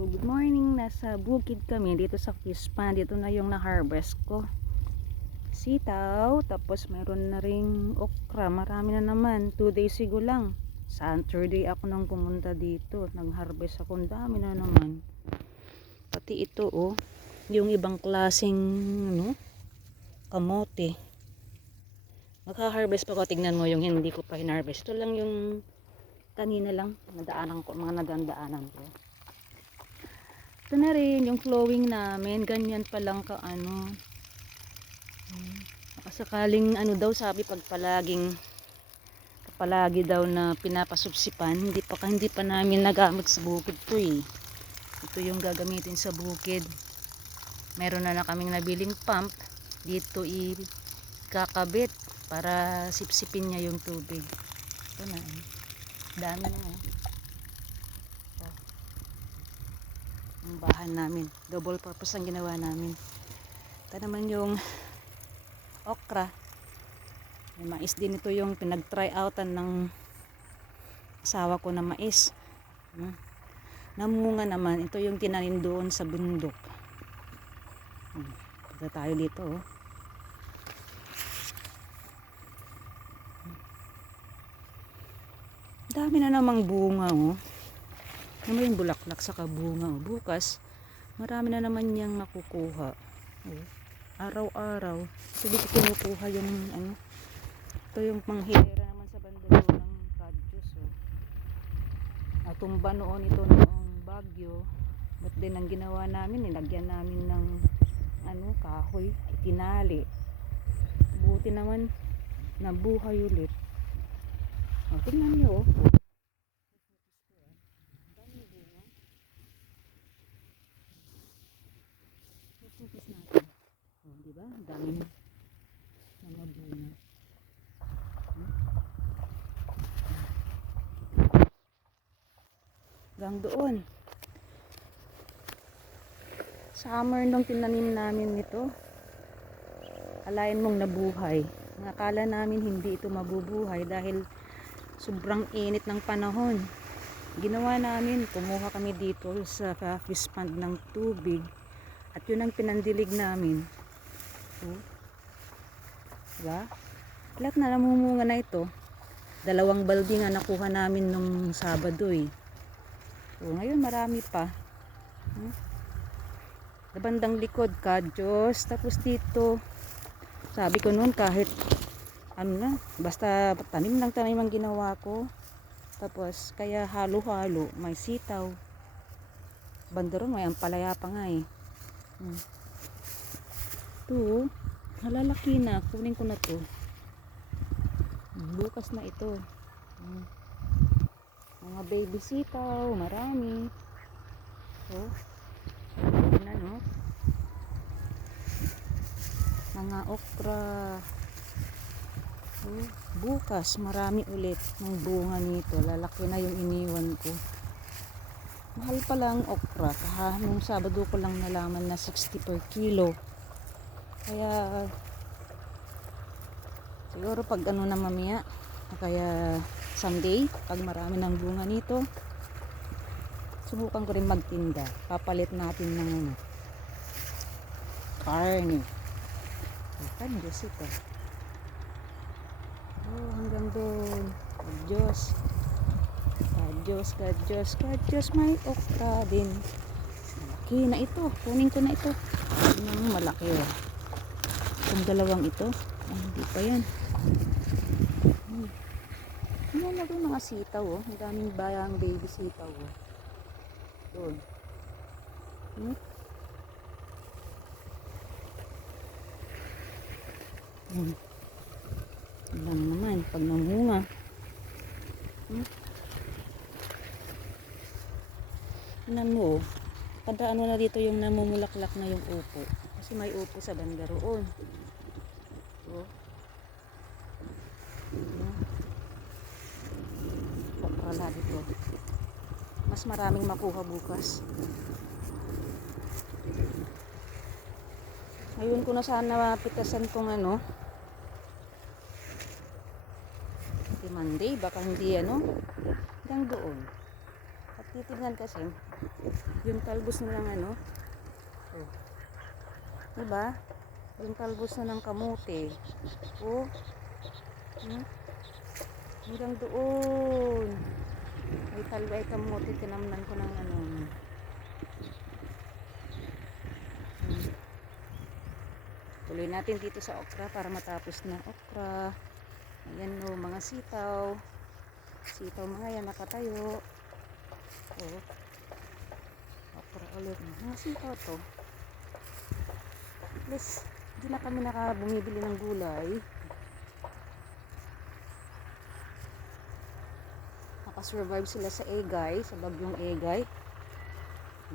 Good morning. Nasa bukid kami dito sa fish pond. Dito na yung na-harvest ko. Sitaw, tapos meron na ring okra. Marami na naman. 2 days ago lang. Saturday ako nang pumunta dito. Nag-harvest ako. Ang dami na naman. Pati ito yung ibang klaseng kamote. Magha-harvest pa ko. Tignan mo yung hindi ko pa hinarvest. Ito lang yung kanina lang. Nadaanan ko. Mga nadaan-daanan ko. Ito na rin yung flowing namin, ganyan pa lang ka sakaling daw sabi pag palagi daw na pinapasubsipan, hindi pa namin nagamit sa bukid to ito yung gagamitin sa bukid. Meron na kaming nabiling pump dito ikakabit para sipsipin niya yung tubig. Ito na dami na ang bahan namin, double purpose ang ginawa namin. Ito naman yung okra, may mais din. Ito yung pinag-try outan ng asawa ko na mais. Namunga naman. Ito yung tinanim doon sa bundok. Punta tayo dito dami na namang bunga naman yung bulaklak sa kabunga. Bukas marami na naman niyang nakukuha. Araw-araw ito dito kinukuha yung ito yung panghilera naman sa bandalo ng kadyos. Natumba noon ito noong bagyo, but din ang ginawa namin, nilagyan namin ng kahoy, tinali. Buti naman nabuhay ulit. Tingnan niyo natin. Diba? Ang dami na mabuna. Hanggang doon. Summer nung tinanim namin nito. Alain mong nabuhay. Nakala namin hindi ito mabubuhay dahil sobrang init ng panahon. Ginawa namin, kumuha kami dito sa fish pond ng tubig. At yun ang pinandilig namin. Diba? Lahat na namumunga na ito. 2 balde nga nakuha namin nung Sabado ngayon marami pa. Sa bandang likod, kadyos. Tapos dito, sabi ko noon kahit basta tanim ang ginawa ko. Tapos kaya halo-halo, may sitaw. Bandaron, may ampalaya pa nga ito nalalaki na, kunin ko na to bukas na ito. Mga baby sitaw, marami. Mga okra. Bukas marami ulit ng bunga nito. Lalaki na yung iniwan ko. Mahal pa lang okra. Nung Sabado ko lang nalaman na 60 per kilo. Kaya siguro pag na mamaya, kaya Sunday, pag marami ng bunga nito, subukan ko rin magtinda. Papalit natin ng karne. Diyos ito. Hanggang doon. Kadyos, may okra din. Malaki na ito. Kunin ko na ito. Malaki itong dalawang ito. Hindi pa yan. Ano na doon mga sitaw ang daming bayang baby sitaw doon. Lang naman pag namunga. Tingnan mo kada na dito yung namumulaklak na yung upo. Kasi may upo sa banda roon. Okra dito. Mas maraming makuha bukas. Ngayon ko na sana mapitasan kung Monday, baka hindi hanggang doon. titignan kasi yung talbos na ng ano. Oh. Diba? Yung talbos na ng kamote. Oh. Hmm? Hanggang doon. May talbo ay kamote. Tinamnan ko ng ano. Tuloy natin dito sa okra para matapos na okra. Ayan o, mga sitaw. Sitaw mga yan, nakatayo. O, okra ulit. Mga sitaw to. At least, hindi na kami nakabumibili ng gulay. Nakasurvive sila sa Egay, sa bagyong Egay.